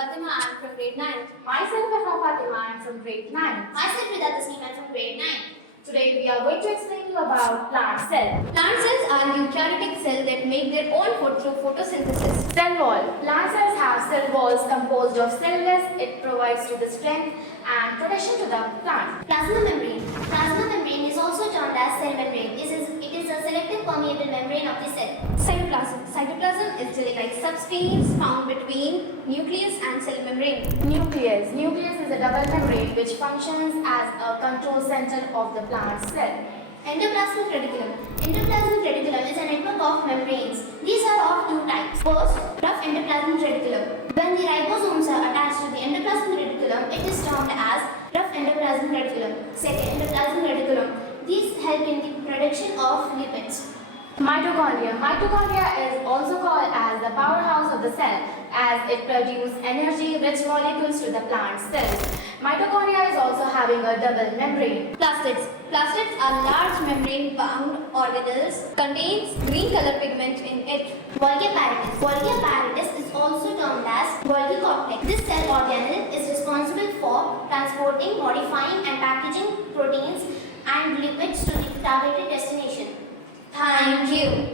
Fatima, I am from grade 9. Myself is Fatima, I am from grade 9. Myself Vidya Tasneem, I am from grade 9. Today we are going to explain you about plant cell. Plant cells are eukaryotic cells that make their own food through photosynthesis. Cell wall. Plant cells have cell walls composed of cells. It provides to the strength and protection to the plant. Plasma membrane. Plasma membrane is also termed as cell membrane. It is a selective permeable membrane of the cell. Cytoplasm. Cytoplasm is jelly-like substance found between nucleus and cell membrane. Nucleus. Nucleus is a double membrane which functions as a control center of the plant cell. Endoplasmic reticulum. Endoplasmic reticulum is a network of membranes. These are of two types. First, rough endoplasmic reticulum. When the ribosomes are attached to the endoplasmic reticulum, it is termed as rough endoplasmic reticulum. Second, endoplasmic reticulum. These help in the production of lipids. Mitochondria. Mitochondria is also called as the powerhouse of the cell as it produces energy-rich molecules to the plant cells. Mitochondria is also having a double membrane. Plastids. Plastids are large membrane-bound organelles contains green color pigment in it. Golgi apparatus. Golgi apparatus is also termed as Golgi complex. This cell organelle is responsible for transporting, modifying and packaging proteins and lipids to the targeted destination. Thank you.